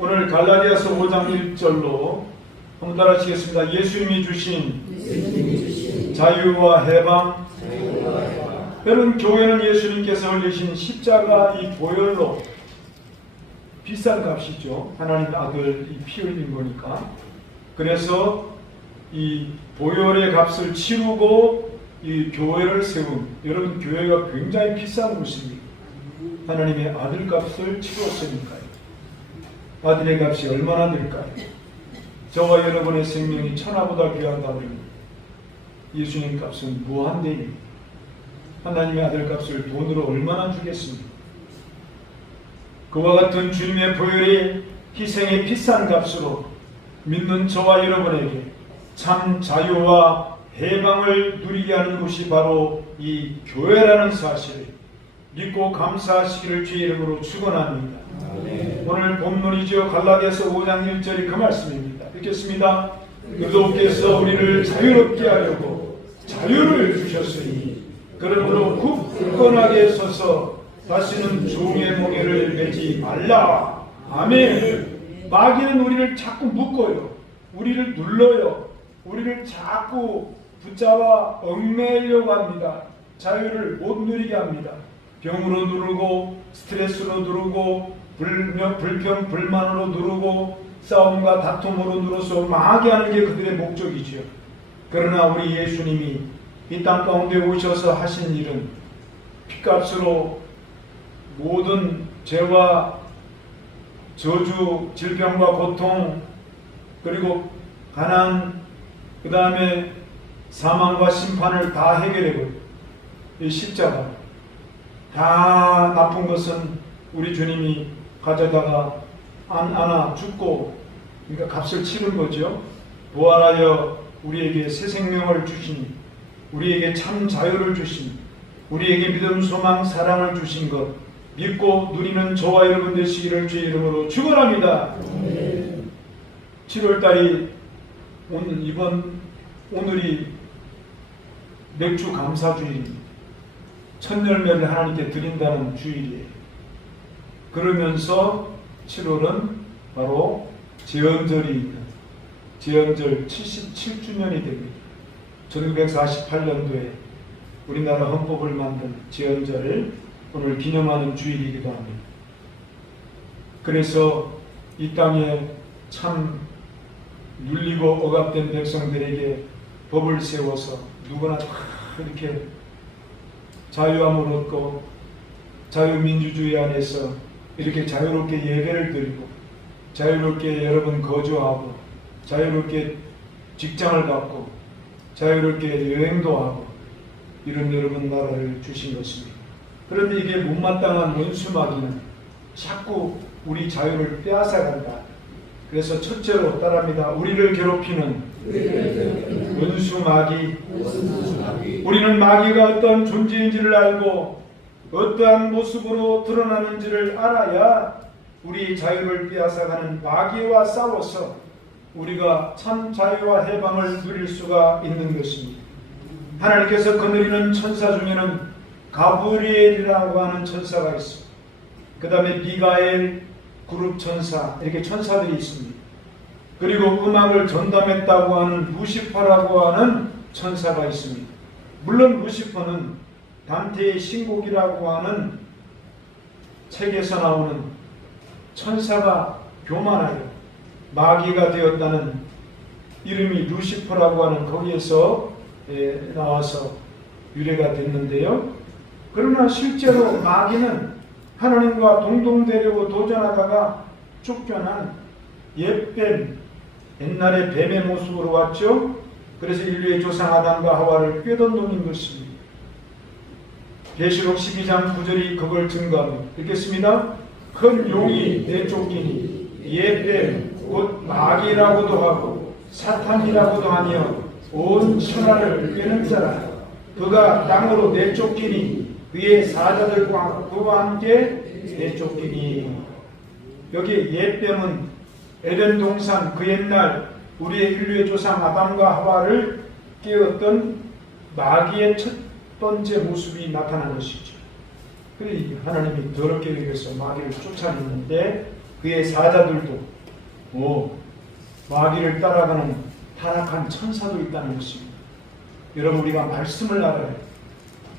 오늘 갈라디아서 5장 1절로 한번 따라하시겠습니다. 예수님이 주신 자유와 해방. 여러분, 교회는 예수님께서 흘리신 십자가 이 보혈로, 비싼 값이죠. 하나님 아들이 피 흘린 거니까. 그래서 이 보혈의 값을 치르고 이 교회를 세운, 여러분, 교회가 굉장히 비싼 곳입니다. 하나님의 아들 값을 치루었으니까요. 아들의 값이 얼마나 될까요? 저와 여러분의 생명이 천하보다 귀한다면 예수님 값은 무한대입니다. 하나님의 아들 값을 돈으로 얼마나 주겠습니까? 그와 같은 주님의 보혈의 희생의 비싼 값으로 믿는 저와 여러분에게 참 자유와 해방을 누리게 하는 곳이 바로 이 교회라는 사실을 믿고 감사하시기를 주의 이름으로 축원합니다. 오늘 본문이죠. 갈라디아서 5장 1절이 그 말씀입니다. 읽겠습니다. 그도께서 우리를 자유롭게 하려고 자유를 주셨으니 그러므로 굳건하게 서서 다시는 종의 몽에를 매지 말라. 아멘. 마귀는 우리를 자꾸 묶어요. 우리를 눌러요. 우리를 자꾸 붙잡아 얽매이려고 합니다. 자유를 못 누리게 합니다. 병으로 누르고 스트레스로 누르고 불평 불만으로 누르고 싸움과 다툼으로 누르서 망하게 하는 게 그들의 목적이죠. 그러나 우리 예수님이 이 땅 가운데 오셔서 하신 일은 핏값으로 모든 죄와 저주, 질병과 고통, 그리고 가난, 그 다음에 사망과 심판을 다 해결해버려요. 이 십자가 다 나쁜 것은 우리 주님이 가져다가 안아 죽고, 그러니까 값을 치른 거죠. 부활하여 우리에게 새 생명을 주시니, 우리에게 참 자유를 주시니, 우리에게 믿음, 소망, 사랑을 주신 것 믿고 누리는 저와 여러분 되시기를 주의 이름으로 축원합니다. 7월달이 오늘이 맥주 감사주일입니다. 첫 열매를 하나님께 드린다는 주일이에요. 그러면서 7월은 바로 제헌절이 있는, 제헌절 77주년이 됩니다. 1948년도에 우리나라 헌법을 만든 제헌절을 오늘 기념하는 주일이기도 합니다. 그래서 이 땅에 참 눌리고 억압된 백성들에게 법을 세워서 누구나 다 이렇게 자유함을 얻고 자유민주주의 안에서 이렇게 자유롭게 예배를 드리고 자유롭게 여러분 거주하고 자유롭게 직장을 갖고 자유롭게 여행도 하고 이런 여러분 나라를 주신 것입니다. 그런데 이게 못마땅한 원수마귀는 자꾸 우리 자유를 빼앗아간다. 그래서 첫째로 따라합니다. 우리를 괴롭히는 원수마귀. 우리는 마귀가 어떤 존재인지를 알고 어떠한 모습으로 드러나는지를 알아야 우리 자유를 빼앗아가는 마귀와 싸워서 우리가 참 자유와 해방을 누릴 수가 있는 것입니다. 하나님께서 거느리는 천사 중에는 가브리엘이라고 하는 천사가 있습니다. 그 다음에 미가엘, 그룹 천사, 이렇게 천사들이 있습니다. 그리고 음악을 전담했다고 하는 루시퍼라고 하는 천사가 있습니다. 물론 루시퍼는 단테의 신곡이라고 하는 책에서 나오는 천사가 교만하여 마귀가 되었다는 이름이 루시퍼라고 하는 거기에서 나와서 유래가 됐는데요. 그러나 실제로 마귀는 하나님과 동동되려고 도전하다가 쫓겨난 옛뱀, 옛날에 뱀의 모습으로 왔죠. 그래서 인류의 조상 아담과 하와를 꿰던놓는 것입니다. 계시록 12장 9절이 그걸 증거합니다. 읽겠습니다. 큰 용이 내쫓기니 옛뱀 곧 마귀라고도 하고 사탄이라고도 하며 온 천하를 꿰는 자라. 그가 땅으로 내쫓기니 그의 사자들과 그와 함께 내쫓기니. 여기 옛뱀은 에덴 동산 그 옛날 우리의 인류의 조상 아담과 하와를 깨웠던 마귀의 첫 번째 모습이 나타난 것이죠. 그래 하나님이 더럽게 여겨서 마귀를 쫓아냈는데 그의 사자들도 마귀를 따라가는 타락한 천사도 있다는 것입니다. 여러분, 우리가 말씀을 알아야 해요.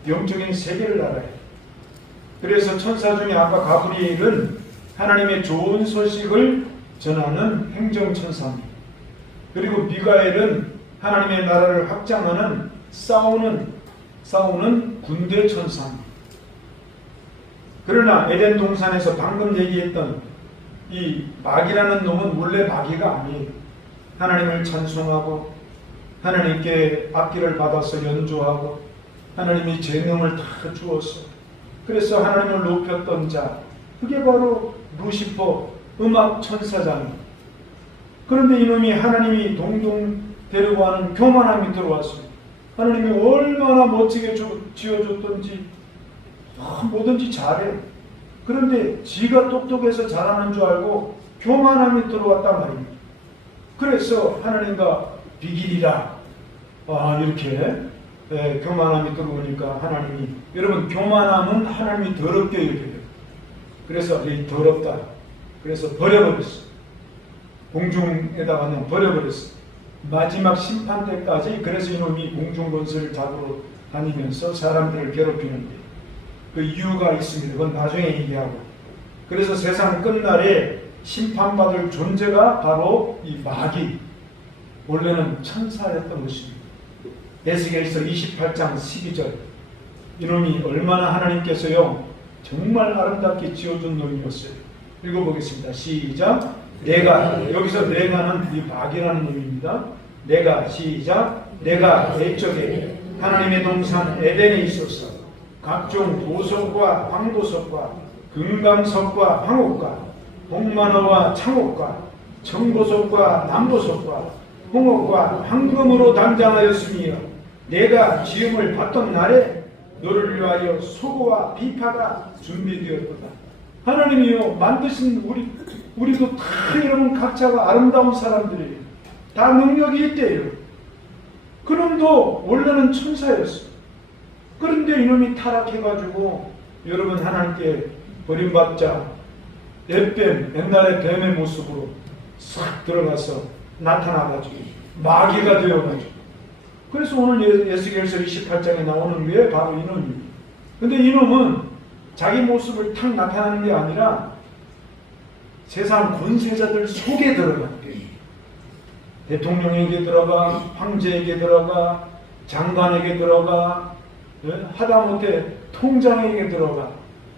영적인 세계를 알아야 해요. 그래서 천사 중에 아까 가브리엘은 하나님의 좋은 소식을 전하는 행정천사입니다. 그리고 미가엘은 하나님의 나라를 확장하는 싸우는 군대 천사입니다. 그러나 에덴 동산에서 방금 얘기했던 이 마귀라는 놈은 원래 마귀가 아니에요. 하나님을 찬송하고 하나님께 악기를 받아서 연주하고 하나님이 재능을 다 주었어. 그래서 하나님을 높였던 자, 그게 바로 루시퍼 음악 천사잖아요. 그런데 이놈이 하나님이 동동 데리고 하는 교만함이 들어왔어요. 하나님이 얼마나 멋지게 지어줬던지 뭐든지 잘해. 그런데 지가 똑똑해서 잘하는 줄 알고 교만함이 들어왔단 말입니다. 그래서 하나님과 비길이라 이렇게 교만함이 들어오니까 하나님이, 여러분, 교만함은 하나님이 더럽게 여겨요. 그래서 더럽다. 그래서 버려버렸어. 공중에다가 그냥 버려버렸어. 마지막 심판 때까지. 그래서 이놈이 공중권세를 잡으러 다니면서 사람들을 괴롭히는데 그 이유가 있습니다. 그건 나중에 얘기하고. 그래서 세상 끝날에 심판받을 존재가 바로 이 마귀, 원래는 천사였던 것입니다. 에스겔서 28장 12절, 이놈이 얼마나 하나님께서요 정말 아름답게 지어준 놈이었어요. 읽어보겠습니다. 시작. 내가, 여기서 내가는 이 마귀라는 놈입니다. 내가, 시작. 내가 옛적에 하나님의 동산 에덴에 있었어. 각종 보석과 황보석과 금강석과 황옥과 홍마노와 창옥과 청보석과 남보석과 홍옥과 황금으로 담장하였으며 내가 지음을 받던 날에 너를 위하여 소고와 비파가 준비되었도다. 하나님이요 만드신 우리도 다 여러분 각자가 아름다운 사람들이에요. 다 능력이 있대요. 그놈도 원래는 천사였어. 그런데 이놈이 타락해가지고 여러분 하나님께 버림받자 뱀, 옛날에 뱀의 모습으로 싹 들어가서 나타나가지고 마귀가 되어가지고, 그래서 오늘 에스겔서 28장에 나오는 게 바로 이놈입니다. 근데 이놈은 자기 모습을 탁 나타나는 게 아니라 세상 권세자들 속에 들어가요. 대통령에게 들어가, 황제에게 들어가, 장관에게 들어가, 하다못해 통장에게 들어가,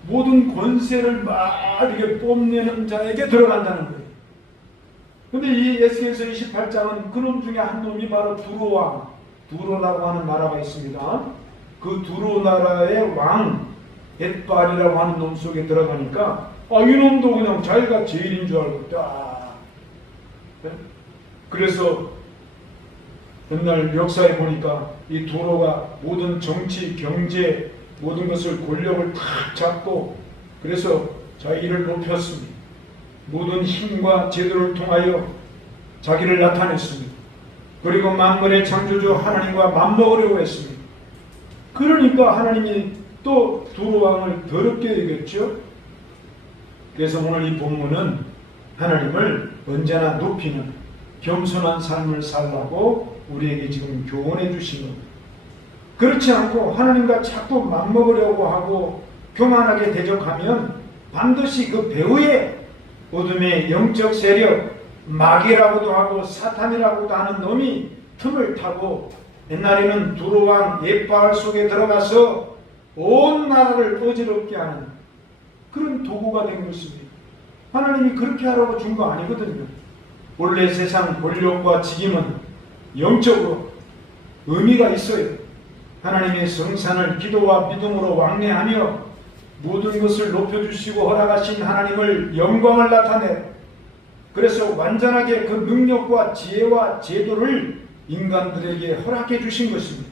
모든 권세를 막 이렇게 뽐내는 자에게 들어간다는 거예요. 근데 이 에스겔서 28장은 그놈 중에 한 놈이 바로 두로왕, 두로라고 하는 나라가 있습니다. 그 두로 나라의 왕 엣발이라고 하는 놈 속에 들어가니까 이놈도 그냥 자기가 제일인 줄 알고 딱. 그래서 옛날 역사에 보니까 이 두로가 모든 정치, 경제, 모든 것을 권력을 탁 잡고 그래서 자기를 높였습니다. 모든 힘과 제도를 통하여 자기를 나타냈습니다. 그리고 만물의 창조주 하나님과 맞먹으려고 했습니다. 그러니까 하나님이 또 두로왕을 더럽게 여겼죠. 그래서 오늘 이 본문은 하나님을 언제나 높이는 겸손한 삶을 살라고 우리에게 지금 교훈해 주신 겁니다. 그렇지 않고 하나님과 자꾸 맞먹으려고 하고 교만하게 대적하면 반드시 그 배후에 어둠의 영적 세력, 마귀라고도 하고 사탄이라고도 하는 놈이 틈을 타고 옛날에는 두로왕 엣바알 속에 들어가서 온 나라를 어지럽게 하는 그런 도구가 된 것입니다. 하나님이 그렇게 하라고 준 거 아니거든요. 원래 세상 권력과 직임은 영적으로 의미가 있어요. 하나님의 성산을 기도와 믿음으로 왕래하며 모든 것을 높여주시고 허락하신 하나님을 영광을 나타내, 그래서 완전하게 그 능력과 지혜와 제도를 인간들에게 허락해 주신 것입니다.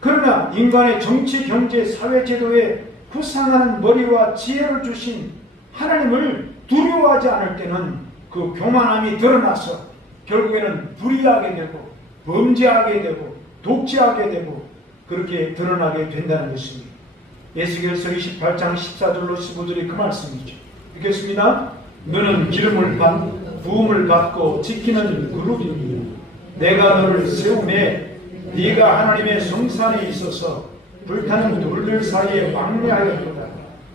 그러나 인간의 정치, 경제, 사회 제도에 구상하는 머리와 지혜를 주신 하나님을 두려워하지 않을 때는 그 교만함이 드러나서 결국에는 불의하게 되고 범죄하게 되고 독재하게 되고 그렇게 드러나게 된다는 것입니다. 에스겔서 28장 14절로 15절이 그 말씀이죠. 읽겠습니다. 너는 부음을 받고 지키는 그룹이니 내가 너를 세우매 네가 하나님의 성산에 있어서 불타는 돌들 사이에 왕래하였도다.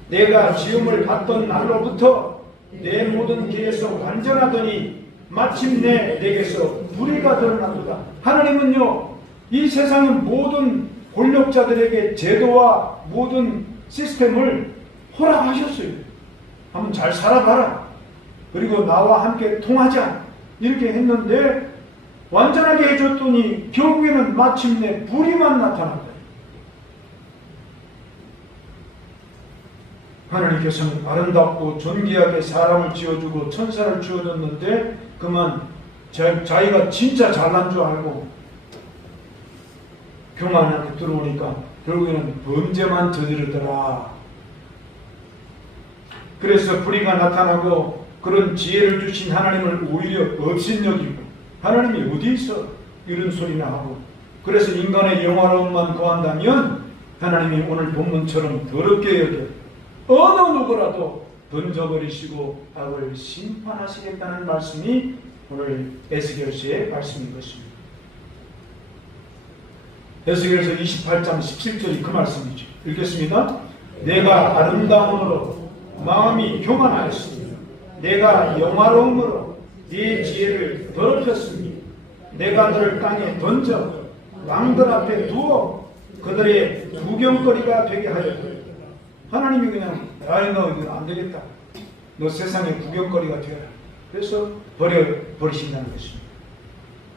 내가 지음을 받던 날로부터 내 모든 길에서 완전하더니 마침내 내게서 불의가 드러나도다. 하나님은요, 이 세상의 모든 권력자들에게 제도와 모든 시스템을 허락하셨어요. 한번 잘 살아봐라. 그리고 나와 함께 통하자. 이렇게 했는데 완전하게 해줬더니 결국에는 마침내 불의만 나타났다. 하나님께서는 아름답고 존귀하게 사람을 지어주고 천사를 지어줬는데 그만 자기가 진짜 잘난 줄 알고 교만하게 들어오니까 결국에는 범죄만 저지르더라. 그래서 불의가 나타나고 그런 지혜를 주신 하나님을 오히려 업신여기고 하나님이 어디 있어? 이런 소리나 하고 그래서 인간의 영화로움만 구한다면 하나님이 오늘 본문처럼 더럽게 여겨 어느 누구라도 던져버리시고 악을 심판하시겠다는 말씀이 오늘 에스겔서의 말씀인 것입니다. 에스겔서 28장 17절이 그 말씀이죠. 읽겠습니다. 내가 아름다움으로 마음이 교만하였으니 내가 영화로움으로 네 지혜를 더럽혔으니 내가 너를 땅에 던져 왕들 앞에 두어 그들의 구경거리가 되게 하였다. 하나님이 그냥 너 이거 안 되겠다. 너 세상의 구경거리가 되어라. 그래서 버리신다는 것입니다.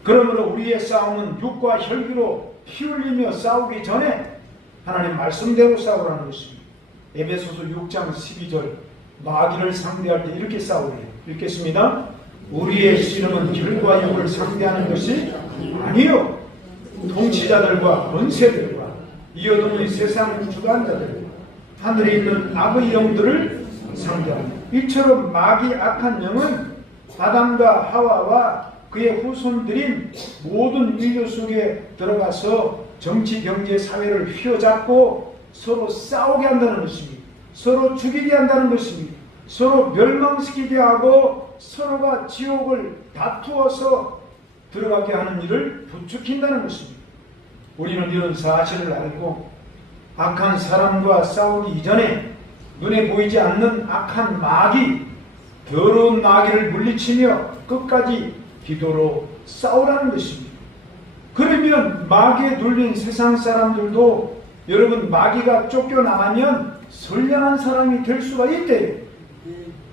그러므로 우리의 싸움은 육과 혈기로 피 흘리며 싸우기 전에 하나님 말씀대로 싸우라는 것입니다. 에베소서 6장 12절 마귀를 상대할 때 이렇게 싸우래요. 읽겠습니다. 우리의 씨름은 혈과 육을 상대하는 것이 아니요 통치자들과 권세들과 이 어둠의 세상 주관자들 하늘에 있는 악의 영들을 상대합니다. 이처럼 마귀 악한 영은 아담과 하와와 그의 후손들인 모든 인류 속에 들어가서 정치, 경제, 사회를 휘어잡고 서로 싸우게 한다는 것입니다. 서로 죽이게 한다는 것입니다. 서로 멸망시키게 하고 서로가 지옥을 다투어서 들어가게 하는 일을 부추긴다는 것입니다. 우리는 이런 사실을 알고 악한 사람과 싸우기 이전에 눈에 보이지 않는 악한 마귀, 더러운 마귀를 물리치며 끝까지 기도로 싸우라는 것입니다. 그러면 마귀에 눌린 세상 사람들도 여러분 마귀가 쫓겨나가면 선량한 사람이 될 수가 있대요.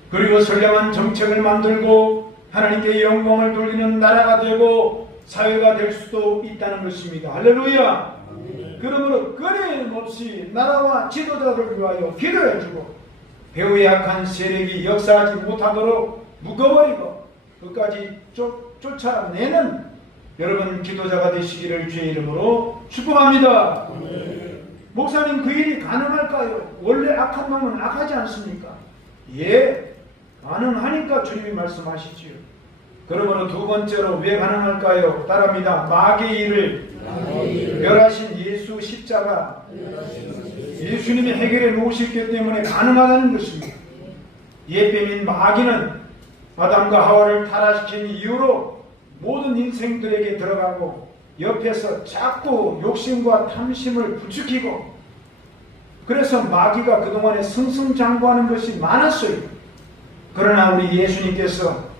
그리고 선량한 정책을 만들고 하나님께 영광을 돌리는 나라가 되고 사회가 될 수도 있다는 것입니다. 할렐루야. 그러므로 끊임없이 나라와 지도자를 위하여 기도해주고 배후의 악한 세력이 역사하지 못하도록 묶어버리고 끝까지 쫓아내는 여러분 기도자가 되시기를 주의 이름으로 축복합니다. 목사님 그 일이 가능할까요? 원래 악한 놈은 악하지 않습니까? 예, 가능하니까 주님이 말씀하시지요. 그러므로 두 번째로 왜 가능할까요? 따라합니다. 마귀의 일을 멸하신 예수 십자가 예수님이 해결해 놓으셨기 때문에 가능하다는 것입니다. 예뱀인 마귀는 아담과 하와를 타락시킨 이유로 모든 인생들에게 들어가고 옆에서 자꾸 욕심과 탐심을 부추기고 그래서 마귀가 그동안에 승승장구하는 것이 많았어요. 그러나 우리 예수님께서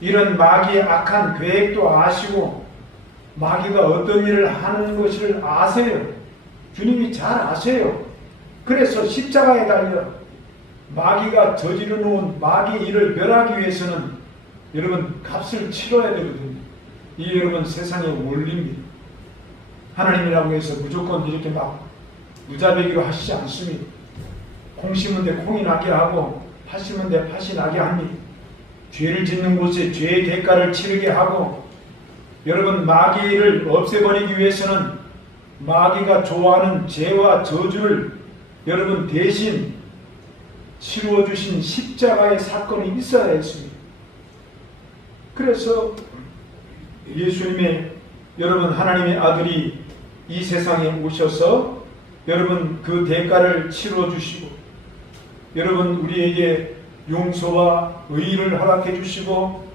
이런 마귀의 악한 계획도 아시고 마귀가 어떤 일을 하는 것을 아세요. 주님이 잘 아세요. 그래서 십자가에 달려 마귀가 저지르 놓은 마귀 일을 멸하기 위해서는 여러분 값을 치러야 되거든요. 이 여러분 세상의 원리입니다. 하나님이라고 해서 무조건 이렇게 막 무자비기로 하시지 않습니다. 콩 심은 데 콩이 나게 하고 팥 심은 데 팥이 나게 합니다. 죄를 짓는 곳에 죄의 대가를 치르게 하고 여러분 마귀를 없애버리기 위해서는 마귀가 좋아하는 죄와 저주를 여러분 대신 치루어주신 십자가의 사건이 있어야 했습니다. 그래서 예수님의 여러분 하나님의 아들이 이 세상에 오셔서 여러분 그 대가를 치루어주시고 여러분 우리에게 용서와 의의를 허락해 주시고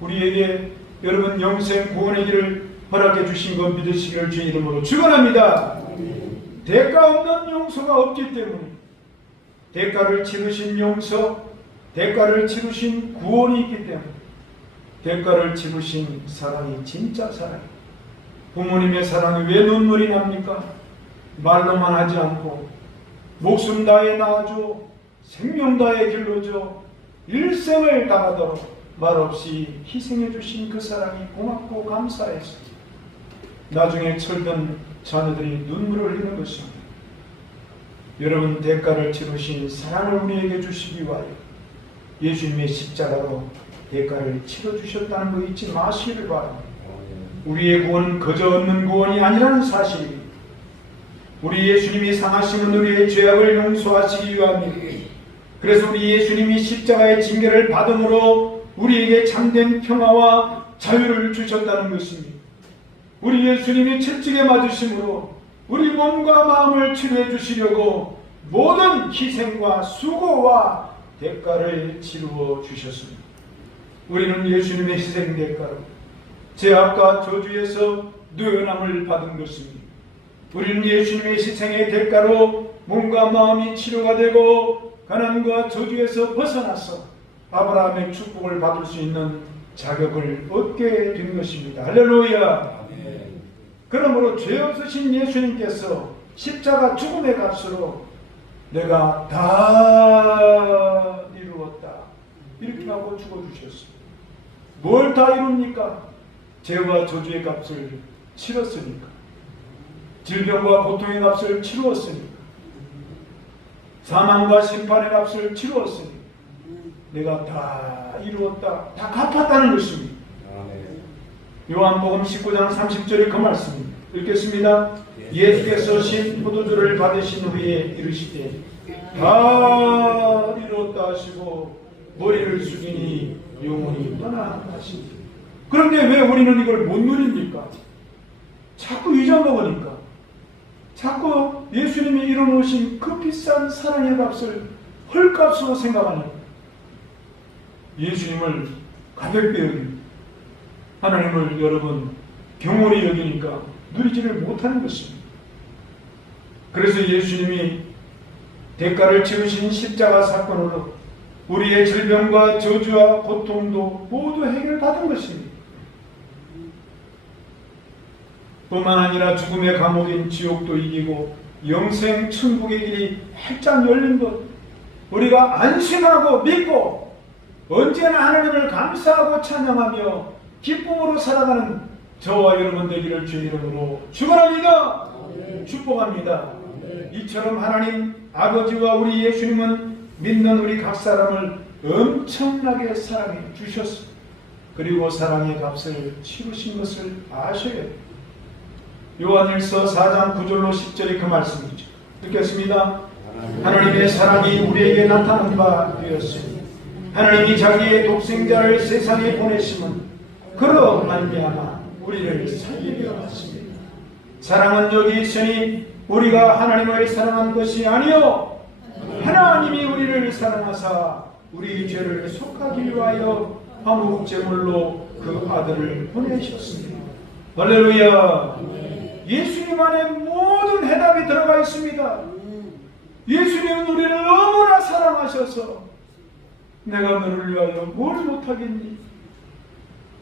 우리에게 여러분 영생 구원의 길을 허락해 주신 것 믿으시기를 주의 이름으로 축원합니다. 대가 없는 용서가 없기 때문에 대가를 치르신 용서, 대가를 치르신 구원이 있기 때문에 대가를 치르신 사랑이 진짜 사랑이에요. 부모님의 사랑이 왜 눈물이 납니까? 말로만 하지 않고 목숨 다해 낳아줘, 생명 다해 길러줘, 일생을 다하도록 말없이 희생해 주신 그 사랑이 고맙고 감사해서 나중에 철든 자녀들이 눈물을 흘리는 것입니다. 여러분, 대가를 치르신 사랑을 우리에게 주시기 위하여 예수님의 십자가로 대가를 치러주셨다는 거 잊지 마시기를 바랍니다. 우리의 구원은 그저 얻는 구원이 아니라는 사실입니다. 우리 예수님이 상하심은 우리의 죄악을 용서하시기 위함입니다. 그래서 우리 예수님이 십자가의 징계를 받음으로 우리에게 참된 평화와 자유를 주셨다는 것입니다. 우리 예수님이 채찍에 맞으심으로 우리 몸과 마음을 치료해 주시려고 모든 희생과 수고와 대가를 치루어 주셨습니다. 우리는 예수님의 희생 대가로 죄악과 저주에서 누연함을 받은 것입니다. 우리는 예수님의 희생의 대가로 몸과 마음이 치료가 되고 가난과 저주에서 벗어나서 아브라함의 축복을 받을 수 있는 자격을 얻게 된 것입니다. 할렐루야. 그러므로 죄 없으신 예수님께서 십자가 죽음의 값으로 내가 다 이루었다 이렇게 하고 죽어주셨습니다. 뭘 다 이룹니까? 죄와 저주의 값을 치렀으니까, 질병과 고통의 값을 치루었으니까, 사망과 심판의 값을 치루었으니까 내가 다 이루었다, 다 갚았다는 것입니다. 요한복음 19장 30절의 그 말씀입니다. 읽겠습니다. 예수께서 신 포도주를 받으신 후에 이르시되 다 이루었다 하시고 머리를 숙이니 영혼이 떠나가시니. 그런데 왜 우리는 이걸 못 누립니까? 자꾸 잊어먹으니까, 자꾸 예수님이 이뤄놓으신 그 비싼 사랑의 값을 헐값으로 생각하니까 예수님을 가볍게 여깁니다. 하나님을 여러분 경홀히 여기니까 누리지를 못하는 것입니다. 그래서 예수님이 대가를 치르신 십자가 사건으로 우리의 질병과 저주와 고통도 모두 해결받은 것입니다. 뿐만 아니라 죽음의 감옥인 지옥도 이기고 영생 천국의 길이 활짝 열린 것, 우리가 안심하고 믿고 언제나 하나님을 감사하고 찬양하며 기쁨으로 살아가는 저와 여러분 되기를 주의 이름으로 축원합니다. 축복합니다. 이처럼 하나님 아버지와 우리 예수님은 믿는 우리 각 사람을 엄청나게 사랑해 주셨습니다. 그리고 사랑의 값을 치르신 것을 아셔야 됩니다. 요한일서 4장 9절로 10절의 그 말씀이죠. 듣겠습니다. 하나님의 사랑이 우리에게 나타난 바 되었으니 하나님이 자기의 독생자를 세상에 보내심은 그로 말미암아 우리를 살리려 하십니다. 사랑은 여기 있으니 우리가 하나님을 사랑한 것이 아니요 하나님이 우리를 사랑하사 우리 죄를 속하기 위하여 화목제물로 그 아들을 보내셨습니다. 할렐루야. 예수님 안에 모든 해답이 들어가 있습니다. 예수님은 우리를 너무나 사랑하셔서 내가 너를 위하여 뭘 못하겠니?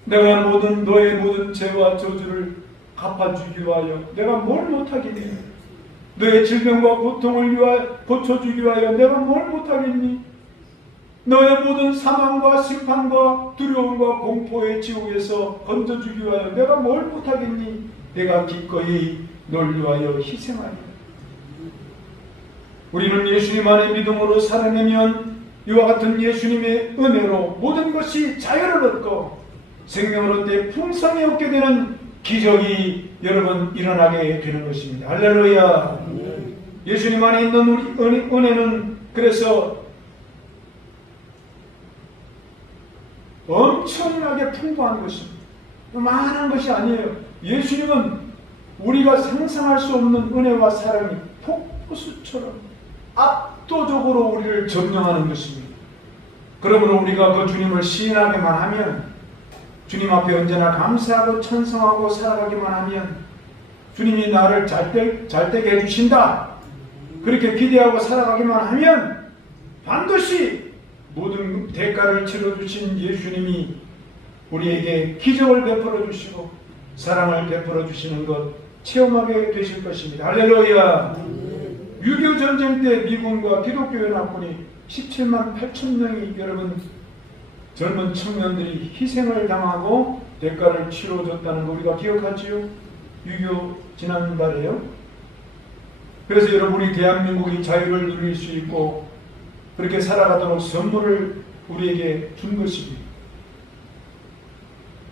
내가 너의 모든 죄와 저주를 갚아주기 위하여 내가 뭘 못하겠니? 너의 질병과 고통을 위하여 고쳐주기 위하여 내가 뭘 못하겠니? 너의 모든 사망과 심판과 두려움과 공포의 지옥에서 건져주기 위하여 내가 뭘 못하겠니? 내가 기꺼이 널 위하여 희생하리라. 우리는 예수님 안에 믿음으로 살아내면 이와 같은 예수님의 은혜로 모든 것이 자유를 얻고 생명을 얻되 풍성히 얻게 되는 기적이 여러분 일어나게 되는 것입니다. 할렐루야. 예수님 안에 있는 우리 은혜는 그래서 엄청나게 풍부한 것입니다. 많은 것이 아니에요. 예수님은 우리가 상상할 수 없는 은혜와 사랑이 폭포수처럼 압도적으로 우리를 점령하는 것입니다. 그러므로 우리가 그 주님을 시인하기만 하면, 주님 앞에 언제나 감사하고 찬송하고 살아가기만 하면 주님이 나를 잘되게 해주신다, 그렇게 기대하고 살아가기만 하면 반드시 모든 대가를 치러주신 예수님이 우리에게 기적을 베풀어 주시고 사랑을 베풀어 주시는 것 체험하게 되실 것입니다. 할렐루야. 6.25 전쟁 때 미군과 기독교 연합군이 17만 8천 명이 여러분 젊은 청년들이 희생을 당하고 대가를 치러줬다는 거 우리가 기억하지요? 6.25 지난달에요. 그래서 여러분, 우리 대한민국이 자유를 누릴 수 있고 그렇게 살아가도록 선물을 우리에게 준 것입니다.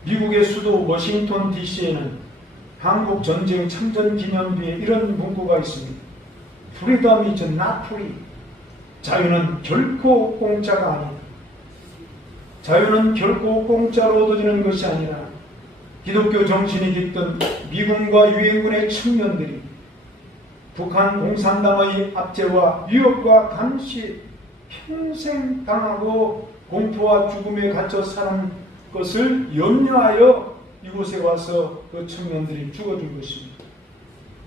미국의 수도 워싱턴 DC에는 한국 전쟁 참전 기념비에 이런 문구가 있습니다. Freedom is not free. 자유는 결코 공짜가 아니다. 자유는 결코 공짜로 얻어지는 것이 아니라 기독교 정신이 깃든 미군과 유엔군의 청년들이 북한 공산당의 압제와 위협과 감시에 평생 당하고 공포와 죽음에 갇혀 사는 것을 염려하여 이곳에 와서 그 청년들이 죽어준 것입니다.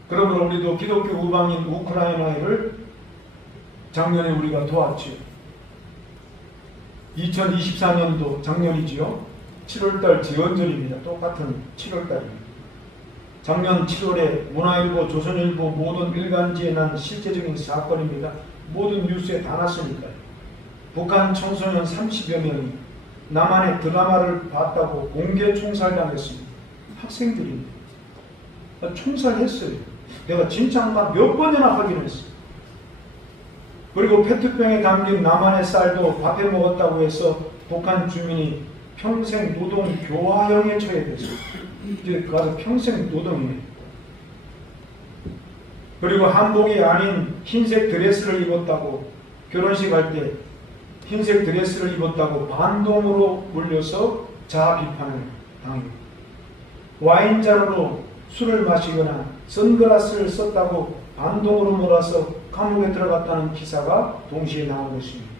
그러므로 우리도 기독교 우방인 우크라이나를 작년에 우리가 도왔지요. 2024년도 작년이지요. 7월달 지원절입니다. 똑같은 7월달입니다. 작년 7월에 문화일보, 조선일보 모든 일간지에 난 실제적인 사건입니다. 모든 뉴스에 다 났으니까요. 북한 청소년 30여 명이 남한의 드라마를 봤다고 공개 총살당했습니다. 학생들입니다. 총살했어요. 내가 진짜 몇 번이나 확인했어요. 그리고 페트병에 담긴 남한의 쌀도 밥해 먹었다고 해서 북한 주민이 평생 노동 교화형에 처해졌어요. 이제 가서 평생 노동이네. 그리고 한복이 아닌 흰색 드레스를 입었다고, 결혼식 할 때 흰색 드레스를 입었다고 반동으로 몰려서 자아 비판을 당합니다. 와인잔으로 술을 마시거나 선글라스를 썼다고 반동으로 몰아서 감옥에 들어갔다는 기사가 동시에 나온 것입니다.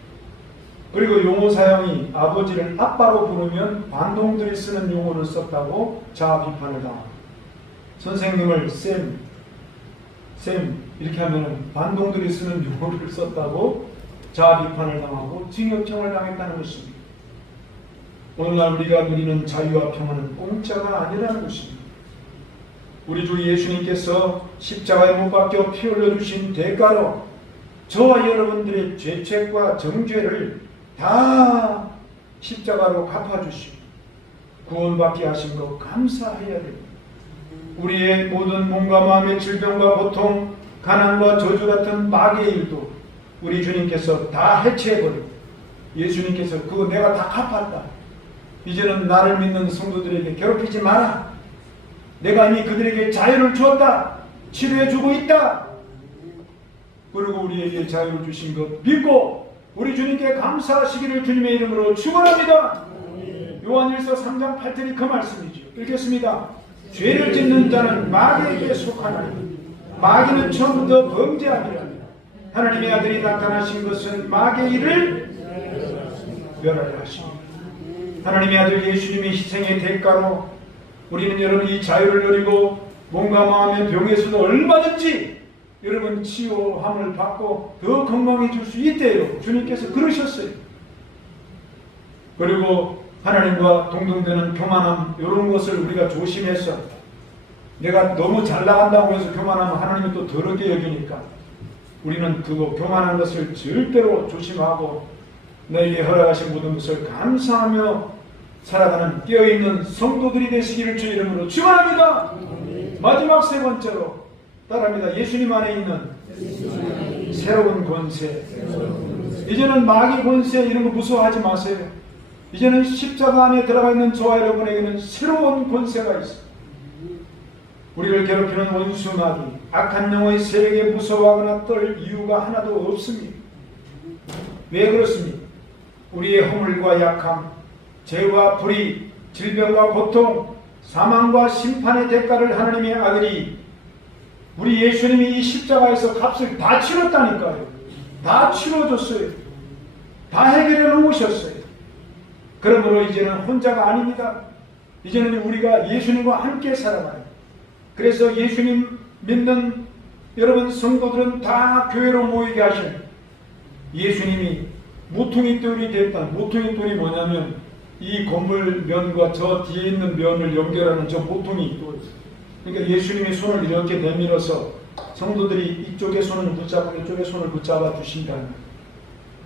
그리고 용어 사용이 아버지를 아빠로 부르면 반동들이 쓰는 용어를 썼다고 자아 비판을 당합니다. 선생님을 쌤 이렇게 하면 반동들이 쓰는 용어를 썼다고 자아 비판을 당하고 징역형을 당했다는 것입니다. 오늘날 우리가 누리는 자유와 평화는 공짜가 아니라는 것입니다. 우리 주 예수님께서 십자가에 못 박혀 피 흘려주신 대가로 저와 여러분들의 죄책과 정죄를 다 십자가로 갚아주시고 구원받게 하신 것 감사해야 됩니다. 우리의 모든 몸과 마음의 질병과 고통, 가난과 저주 같은 마귀의 일도 우리 주님께서 다 해체해버리고 예수님께서 그거 내가 다 갚았다. 이제는 나를 믿는 성도들에게 괴롭히지 마라. 내가 이미 그들에게 자유를 주었다. 치료해주고 있다. 그리고 우리에게 자유를 주신 것 믿고 우리 주님께 감사하시기를 주님의 이름으로 축원합니다. 요한일서 3장 8절이 그 말씀이죠. 읽겠습니다. 죄를 짓는 자는 마귀에게 속하나니 마귀는 처음부터 범죄함이라. 하나님의 아들이 나타나신 것은 마귀의 일을 멸하려 하십니다. 하나님의 아들 예수님의 희생의 대가로 우리는 여러분 이 자유를 누리고 몸과 마음의 병에서도 얼마든지 여러분 치유함을 받고 더 건강해질 수 있대요. 주님께서 그러셨어요. 그리고 하나님과 동등되는 교만함, 이런 것을 우리가 조심해서, 내가 너무 잘 나간다고 해서 교만하면 하나님이 또 더럽게 여기니까 우리는 그거 교만한 것을 절대로 조심하고 너에게 허락하신 모든 것을 감사하며 살아가는 깨어있는 성도들이 되시기를 주 이름으로 축원합니다. 마지막 세 번째로 따라합니다. 예수님 안에 있는 새로운 권세. 이제는 마귀 권세 이런 거 무서워하지 마세요. 이제는 십자가 안에 들어가 있는 저와 여러분에게는 새로운 권세가 있어요. 우리를 괴롭히는 원수 마귀, 악한 영의 세력에 무서워하거나 떨 이유가 하나도 없습니다. 왜 그렇습니까? 우리의 허물과 약함, 죄와 불의, 질병과 고통, 사망과 심판의 대가를 하나님의 아들이, 우리 예수님이 이 십자가에서 값을 다 치렀다니까요. 다 치러줬어요. 다 해결해 놓으셨어요. 그러므로 이제는 혼자가 아닙니다. 이제는 우리가 예수님과 함께 살아가요. 그래서 예수님 믿는 여러분 성도들은 다 교회로 모이게 하신 예수님이 모퉁이 돌이 됐다. 모퉁이 돌이 뭐냐면 이 건물 면과 저 뒤에 있는 면을 연결하는 저 모퉁이 돌. 그러니까 예수님이 손을 이렇게 내밀어서 성도들이 이쪽에 손을 붙잡고 이쪽에 손을 붙잡아 주신다는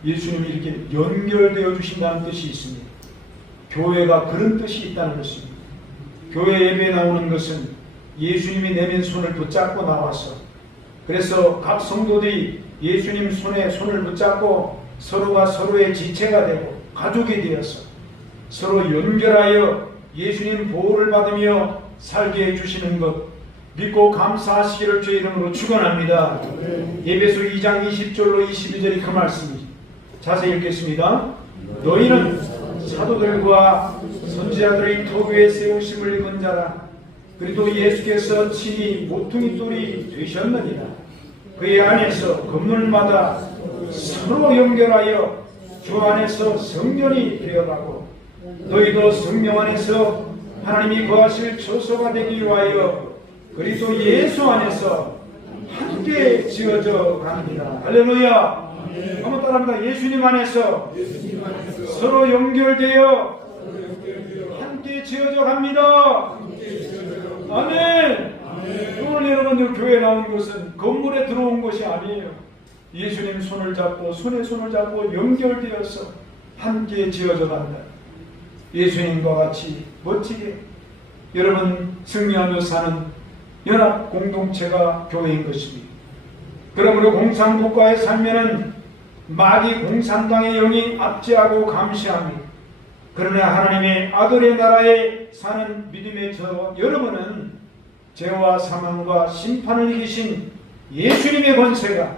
예수님이 이렇게 연결되어 주신다는 뜻이 있습니다. 교회가 그런 뜻이 있다는 것입니다. 교회 예배에 나오는 것은 예수님이 내민 손을 붙잡고 나와서 그래서 각 성도들이 예수님 손에 손을 붙잡고 서로가 서로의 지체가 되고 가족이 되어서 서로 연결하여 예수님 보호를 받으며 살게 해주시는 것 믿고 감사하시기를 주의 이름으로 축원합니다. 에베소 2장 20절로 22절이 그 말씀이죠. 자세히 읽겠습니다. 너희는 사도들과 선지자들의 토교에 세우심을 입은 자라. 그리고 예수께서 친히 모퉁이 돌이 되셨느니라. 그의 안에서 건물마다 서로 연결하여 주 안에서 성전이 되어가고 너희도 성령 안에서 하나님이 거하실 처소가 되기 위하여 그리스도 예수 안에서 함께 지어져 갑니다. 할렐루야. 한번 따라합니다. 예수님 안에서 서로 연결되어 함께 지어져 갑니다. 아멘. 오늘 여러분들 교회에 나온 것은 건물에 들어온 것이 아니에요. 예수님 손을 잡고 손에 손을 잡고 연결되어서 함께 지어져 간다. 예수님과 같이 멋지게 여러분 승리하며 사는 연합 공동체가 교회인 것입니다. 그러므로 공산국가의 삶에는 마귀 공산당의 영이 압제하고 감시합니다. 그러나 하나님의 아들의 나라에 사는 믿음의 저 여러분은 죄와 사망과 심판을 이기신 예수님의 권세가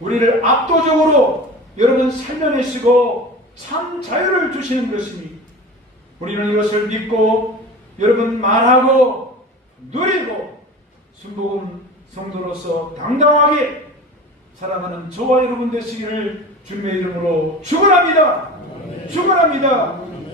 우리를 압도적으로 여러분 살려내시고 참 자유를 주시는 것입니다. 우리는 이것을 믿고 여러분 말하고 누리고 순복음 성도로서 당당하게 살아가는 저와 여러분 되시기를 주님의 이름으로 축원합니다. 축원합니다.